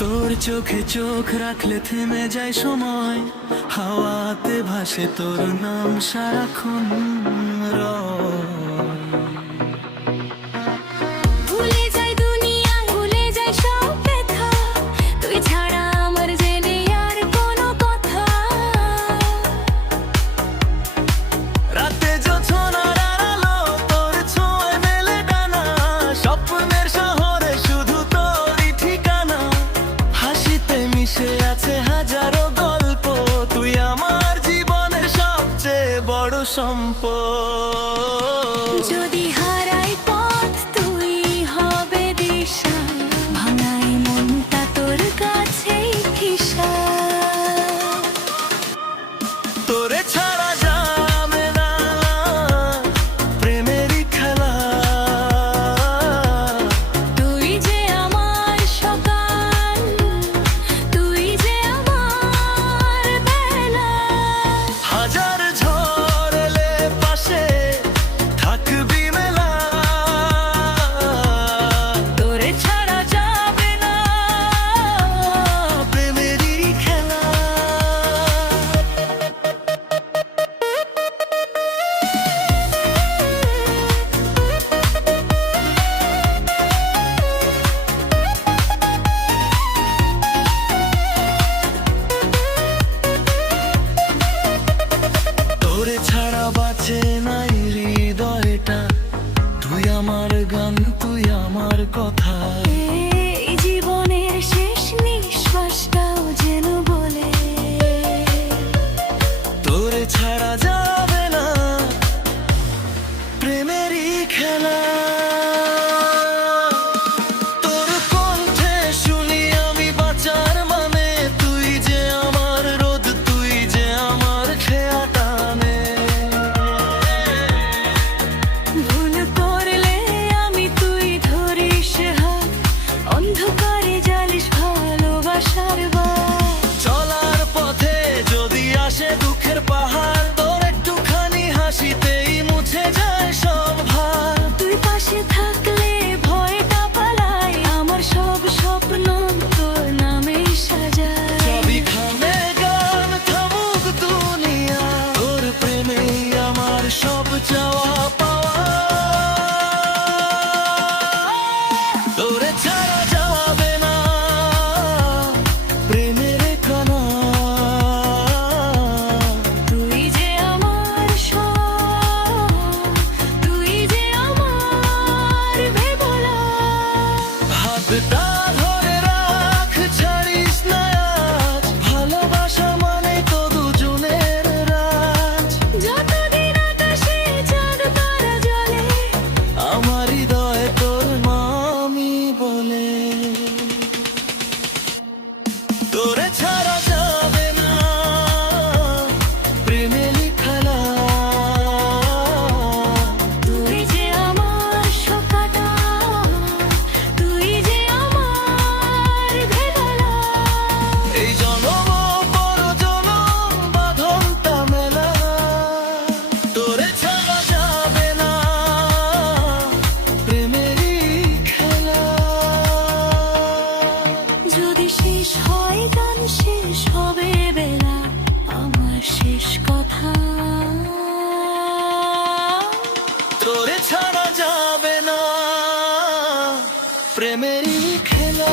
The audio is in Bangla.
তোর চোখে চোখ রাখলে থেমে যায় সময়, হাওয়াতে ভাসে তোর নাম সারাক্ষণ। ভুলে যাই দুনিয়া, ভুলে যাই সব ব্যথা, তুই ছাড়া আমার যে নেই আর কোনো কথা। রাতে জোছনার আলো তোর ছোঁয়ায় মেলে ডানা, স্বপ্নের শহরে শুধু তোরই ঠিকানা। হাসিতে মিশে আছে হাজারো গল্প, তুই আমার জীবনের সবচেয়ে বড় সম্পদ। যদি হারাই পথ তুই হবে দিশা, ভাঙাই মনটা তোর কাছেই ঠিসা। তোরে ছাড়া যাবে না প্রেমেরই খেলা, তুই যে আমার সকাল, তুই যে আমার বেলা। হাজার ঝড় এলে পাশে থাকবি মেলা। তোরে ছাড়া যাবে না প্রেমেরই খেলা। তোরে ছাড়া বাঁচে নাই হৃদয়টা, তুই আমার গান, তুই আমার কথা। এই জীবনের শেষ নিঃশ্বাসটাও যেন বলে, তোরে ছাড়া যাবে না প্রেমেরই খেলা। তোর কণ্ঠে শুনি আমি বাঁচার মানে, তুই যে আমার রোদ, তুই যে আমার খেয়া টানে। ভুল করলে আমি তুই ধরিস হাত, অন্ধকারে জ্বালিস ভালোবাসার বাত। চলার পথে যদি আসে দুঃখের পাহাড়, তোর একটুখানি হাসিতেই মুছে যায় সব ভার। তুই পাশে থাকলে ভয়টা পালাই, আমার সব স্বপ্ন তোর নামেই সাজায়। সবই থামে গান, থামুক দুনিয়া, তোর প্রেমেই আমার সব চাওয়া পাওয়া। তোরে ছাড়া যাবে না প্রেমের কানা, তুই যে আমার সব, তুই যে আমার বেদনা। হাতটা ধরে রাখ, ছাড়িস না আজ, ভালোবাসা মানে তো দুজনের রাজ। যতদিন আকাশে চাঁদ তারা জ্বলে, আমার হৃদয় তোর মামি বলে। তোরে ছাড়া যাবে না প্রেমেরই খেলা, তুই যে আমার সকাটা, তুই যে আমার বেদনা। এই জনম পর জনম বাঁধনটা মেলা। তোরে ছাড়া যাবে না প্রেমেরই খেলা। যদি শেষ হয় গান, শেষ হবে বেলা, আমার শেষ কথা। তোরে ছাড়া যাবে না প্রেমেরই খেলা।